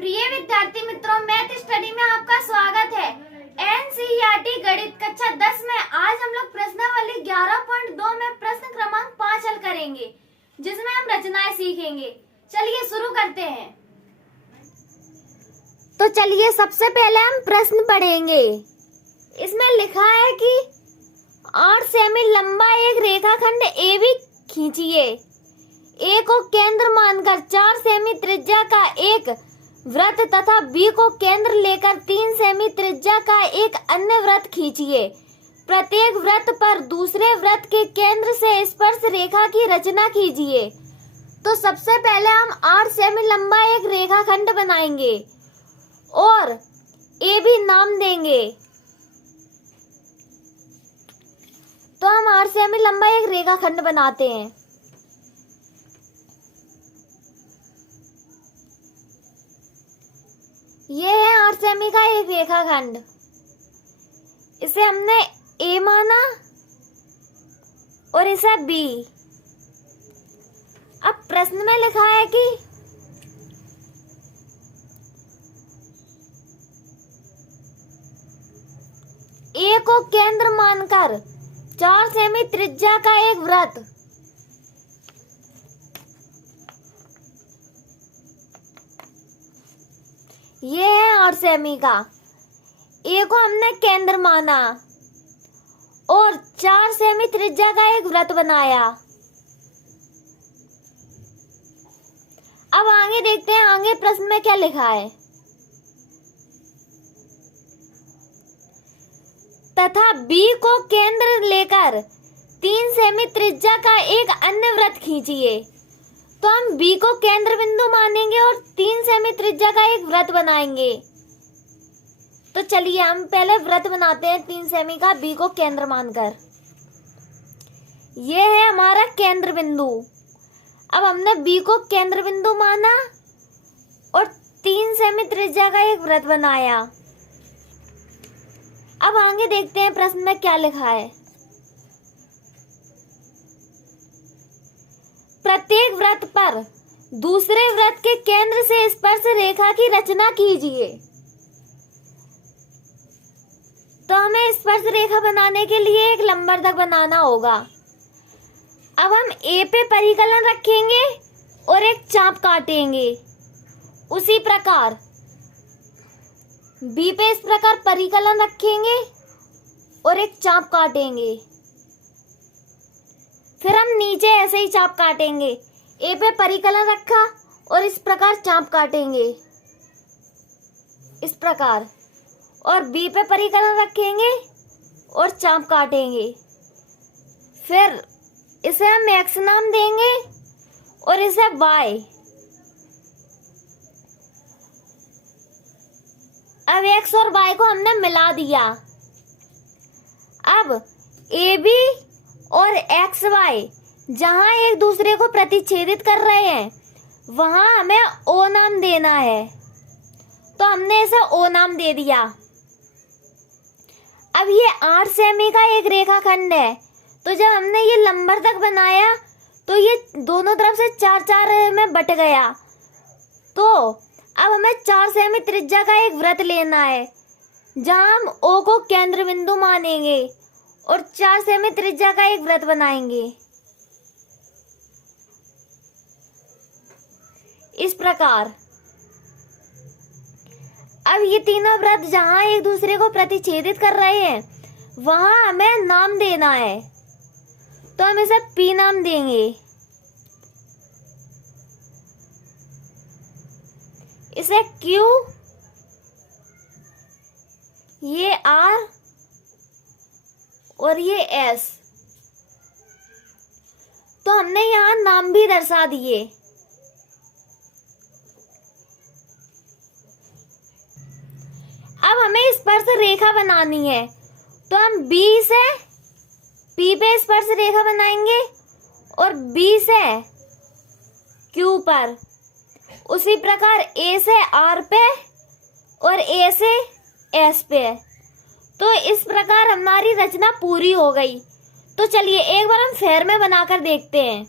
प्रिय विद्यार्थी मित्रों, मैथ स्टडी में आपका स्वागत है। एनसीईआरटी गणित कक्षा 10 में आज हम लोग प्रश्नावली 11.2 में प्रश्न क्रमांक 5 हल करेंगे, जिसमें हम रचनाएं सीखेंगे। चलिए शुरू करते हैं। तो चलिए सबसे पहले हम प्रश्न पढ़ेंगे। इसमें लिखा है कि 8 सेमी लंबा एक रेखाखंड AB खींचिए। A को केंद्र मानकर 4 सेमी त्रिज्या का एक वृत्त तथा B को केंद्र लेकर 3 सेमी त्रिज्या का एक अन्य वृत्त खींचिए। प्रत्येक वृत्त पर दूसरे वृत्त के केंद्र से स्पर्श रेखा की रचना कीजिए। तो सबसे पहले हम 8 सेमी लंबा एक रेखाखंड बनाएंगे और AB नाम देंगे। तो हम 8 सेमी लंबा एक रेखाखंड बनाते हैं। ये है 8 सेमी का एक रेखाखंड। इसे हमने A माना और इसे B। अब प्रश्न में लिखा है कि A को केंद्र मानकर 4 सेमी त्रिज्या का एक वृत्त ये है 8 सेमी का। A को हमने केंद्र माना और 4 सेमी त्रिज्या का एक वृत्त बनाया। अब आगे देखते हैं, आगे प्रश्न में क्या लिखा है। तथा B को केंद्र लेकर 3 सेमी त्रिज्या का एक अन्य वृत्त खींचिए। तो हम B को केंद्र बिंदु मानेंगे और 3 सेमी त्रिज्या का एक वृत्त बनाएंगे। तो चलिए हम पहले वृत्त बनाते हैं 3 सेमी का B को केंद्र मानकर। यह है हमारा केंद्र बिंदु। अब हमने B को केंद्र बिंदु माना और 3 सेमी त्रिज्या का एक वृत्त बनाया। अब आगे देखते हैं प्रश्न में क्या लिखा है। प्रत्येक वृत्त पर दूसरे वृत्त के केंद्र से स्पर्श रेखा की रचना कीजिए। तो हमें स्पर्श रेखा बनाने के लिए एक लंबरदाग बनाना होगा। अब हम A पे परिकलन रखेंगे और एक चाप काटेंगे। उसी प्रकार B पे इस प्रकार परिकलन रखेंगे और एक चाप काटेंगे। फिर हम नीचे ऐसे ही चाप काटेंगे। A पे परिकलन रखा और इस प्रकार चाप काटेंगे, इस प्रकार। और B पे परिकलन रखेंगे और चाप काटेंगे। फिर इसे हम X नाम देंगे और इसे Y। अब X और Y को हमने मिला दिया। अब AB और XY जहां एक दूसरे को प्रतिच्छेदित कर रहे हैं, वहां हमें O नाम देना है। तो हमने इसे O नाम दे दिया। अब ये 8 सेमी का एक रेखाखंड है। तो जब हमने ये लंबरदाग बनाया तो ये दोनों तरफ से 4-4 में बट गया। तो अब हमें 4 सेमी त्रिज्या का एक वृत्त लेना है, जहां हम O को केंद्र बिंदु मानेंगे और 4 सेमी त्रिज्या का एक वृत्त बनाएंगे, इस प्रकार। अब ये तीनों वृत्त जहां एक दूसरे को प्रतिच्छेदित कर रहे हैं, वहां हमें नाम देना है। तो हम इसे P नाम देंगे, इसे Q, ये R और ये S। तो हमने यहाँ नाम भी दर्शा दिए। अब हमें स्पर्श रेखा बनानी है। तो हम B से P पे स्पर्श रेखा बनाएंगे और B से Q पर। उसी प्रकार A से R पे और A से S पे। तो इस प्रकार हमारी रचना पूरी हो गई। तो चलिए एक बार हम फेर में बनाकर देखते हैं।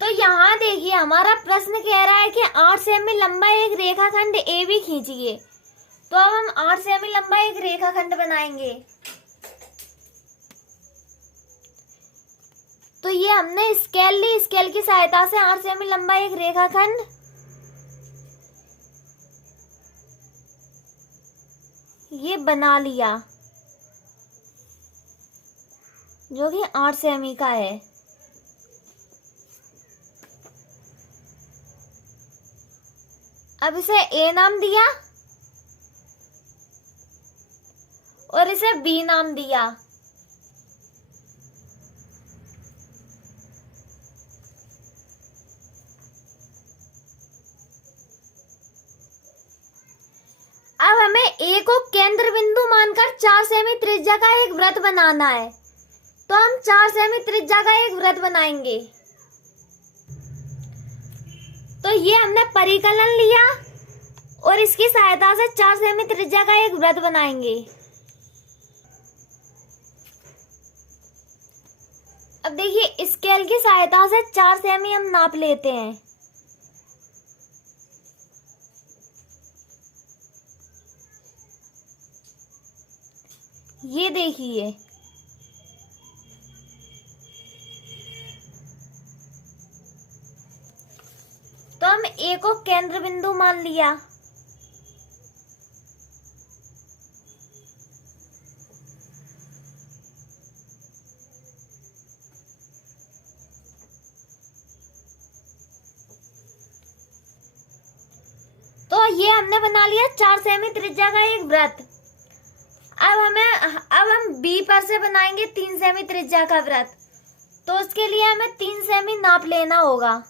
तो तो यहाँ देखिए हमारा प्रश्न कह रहा है कि 8 सेमी लंबा एक रेखाखंड AB खींचिए। तो अब हम 8 सेमी लंबा एक रेखाखंड बनाएंगे। तो ये हमने स्केल ली, स्केल की सहायता से 8 सेमी लंबा एक रेखाखंड ये बना लिया, जो कि 8 सेमी का है। अब इसे A नाम दिया और इसे B नाम दिया। अब हमें A को केंद्र बिंदु मानकर 4 सेमी त्रिज्या का एक वृत्त बनाना है। तो हम 4 सेमी त्रिज्या का एक वृत्त बनाएंगे। तो ये हमने परिकलन लिया और इसकी सहायता से 4 सेमी त्रिज्या का एक वृत्त बनाएंगे। अब देखिए स्केल की सहायता से 4 सेमी हम नाप लेते हैं। ये देखिए तो हम A को केंद्र बिंदु मान लिया। तो ये हमने बना लिया 4 सेमी त्रिज्या का एक वृत्त। अब हम B पर से बनाएंगे 3 सेमी त्रिज्या का वृत्त। तो उसके लिए हमें 3 सेमी नाप लेना होगा।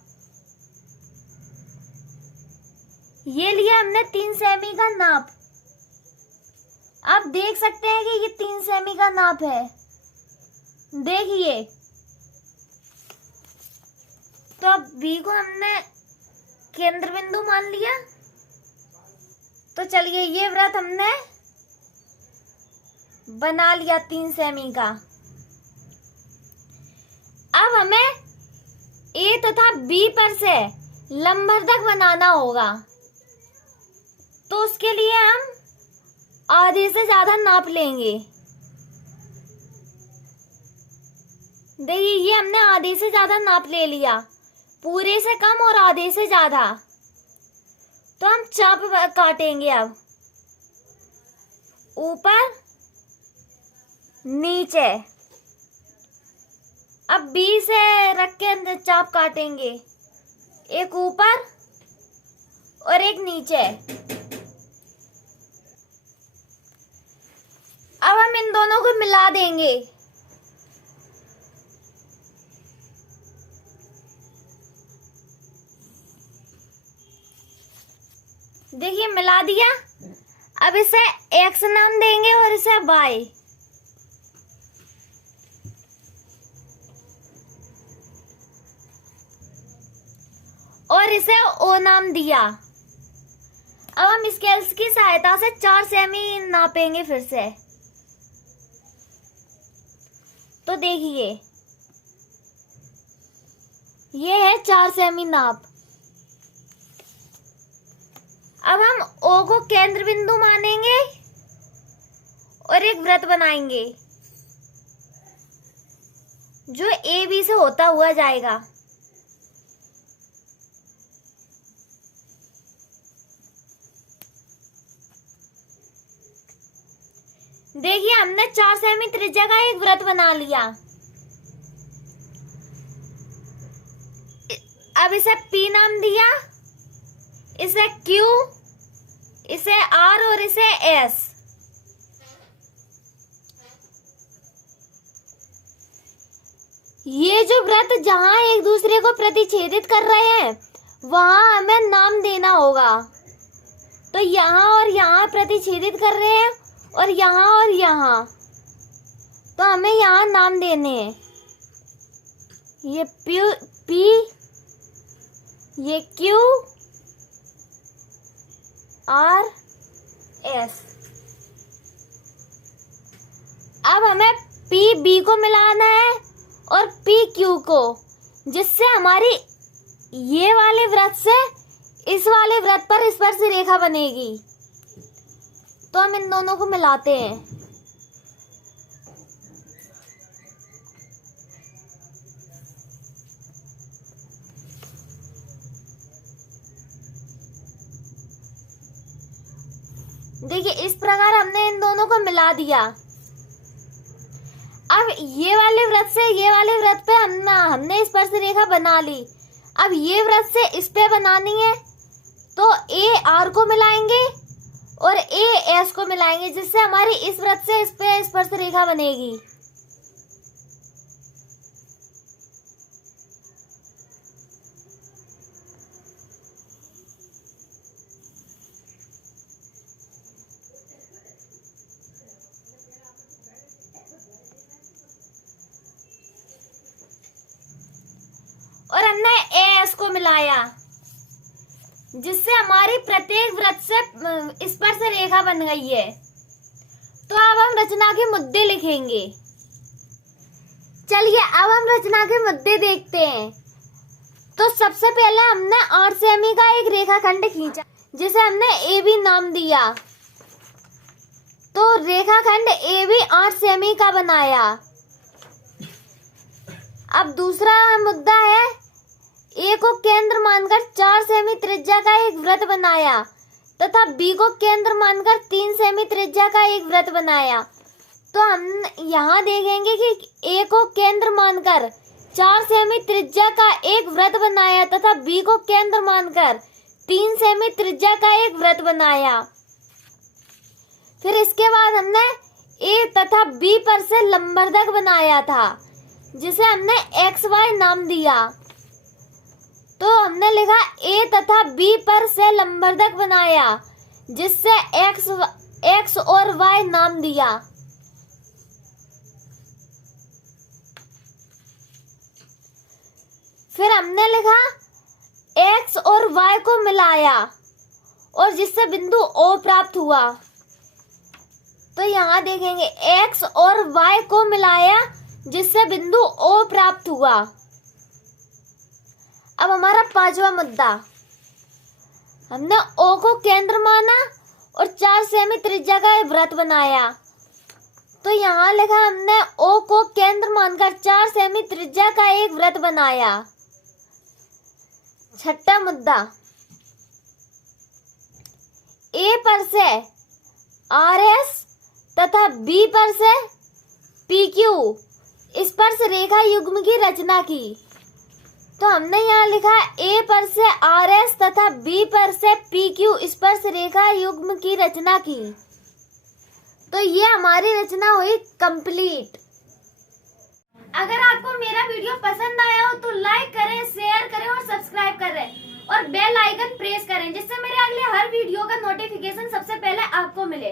ये लिया हमने 3 सेमी का नाप। आप देख सकते हैं कि ये 3 सेमी का नाप है। देखिए तो अब B को हमने केंद्र बिंदु मान लिया। तो चलिए ये वृत्त हमने बना लिया 3 सेमी का। अब हमें A तथा B पर से लंबवर्धक बनाना होगा। तो उसके लिए हम आधे से ज्यादा नाप लेंगे। देखिए ये हमने आधे से ज्यादा नाप ले लिया, पूरे से कम और आधे से ज्यादा। तो हम चाप काटेंगे। अब ऊपर नीचे, अब B से रख के चाप काटेंगे, एक ऊपर और एक नीचे। अब हम इन दोनों को मिला देंगे। देखिए मिला दिया। अब इसे X नाम देंगे और इसे Y। और इसे O नाम दिया। अब हम स्केल्स की सहायता से 4 सेमी नापेंगे फिर से। तो देखिए ये है 4 सेमी नाप। अब हम O को केंद्र बिंदु मानेंगे और एक वृत्त बनाएंगे जो AB से होता हुआ जाएगा। देखिए हमने 4 सेमी त्रिज्या का एक वृत्त बना लिया। अब इसे P नाम दिया, इसे Q, इसे R और इसे S। ये जो वृत्त जहां एक दूसरे को प्रतिच्छेदित कर रहे हैं वहां हमें नाम देना होगा। तो यहाँ और यहाँ प्रतिच्छेदित कर रहे हैं और यहाँ, तो हमें यहाँ नाम देने हैं। ये P, ये Q, R, S। अब हमें P B को मिलाना है और P Q को, जिससे हमारी ये वाले वृत्त से इस वाले वृत्त पर स्पर्श रेखा बनेगी। तो हम इन दोनों को मिलाते हैं। देखिए इस प्रकार हमने इन दोनों को मिला दिया। अब ये वाले वृत्त से ये वाले वृत्त पे हमने स्पर्श रेखा बना ली। अब ये वृत्त से इस पे बनानी है, तो ए आर को मिलाएंगे और ए एस को मिलाएंगे, जिससे हमारी इस वृत्त से इस पे स्पर्श रेखा बनेगी। और हमने एस को मिलाया, जिससे हमारी प्रत्येक वृत्त से स्पर्श रेखा बन गई है। तो अब हम रचना के मुद्दे लिखेंगे। चलिए अब हम रचना के मुद्दे देखते हैं। तो सबसे पहले हमने 8 सेमी का एक रेखाखंड खींचा, जिसे हमने ए बी नाम दिया। तो रेखाखंड ए बी 8 सेमी का बनाया। अब दूसरा मुद्दा है, ए को केंद्र मानकर 4 सेमी त्रिज्या का एक वृत्त बनाया तथा बी को केंद्र मानकर 3 सेमी त्रिज्या का एक वृत्त बनाया। तो हम यहाँ देखेंगे कि ए को केंद्र मानकर 4 सेमी त्रिज्या का एक वृत्त बनाया तथा बी को केंद्र मानकर 3 सेमी त्रिज्या का एक वृत्त बनाया। फिर इसके बाद हमने ए तथा बी पर से लंबवर्धक बनाया था, जिसे हमने एक्स वाई नाम दिया। तो हमने लिखा ए तथा बी पर से लंबवर्धक बनाया, जिससे एक्स और वाई नाम दिया। फिर हमने लिखा एक्स और वाई को मिलाया और जिससे बिंदु ओ प्राप्त हुआ। तो यहाँ देखेंगे एक्स और वाई को मिलाया, जिससे बिंदु ओ प्राप्त हुआ। अब हमारा 5वां मुद्दा, हमने ओ को केंद्र माना और 4 सेमी त्रिज्या का एक वृत्त बनाया। तो यहाँ लिखा हमने ओ को केंद्र मानकर 4 सेमी त्रिज्या का एक वृत्त बनाया। 6वां मुद्दा, ए पर से आर एस तथा बी पर से पी क्यू स्पर्श रेखा युग्म की रचना की। तो हमने यहाँ लिखा ए पर से आर एस तथा बी पर से पी क्यू स्पर्श रेखा युग्म की रचना की। तो ये हमारी रचना हुई कंप्लीट। अगर आपको मेरा वीडियो पसंद आया हो तो लाइक करें, शेयर करें और सब्सक्राइब करें और बेल आइकन प्रेस करें, जिससे मेरे अगले हर वीडियो का नोटिफिकेशन सबसे पहले आपको मिले।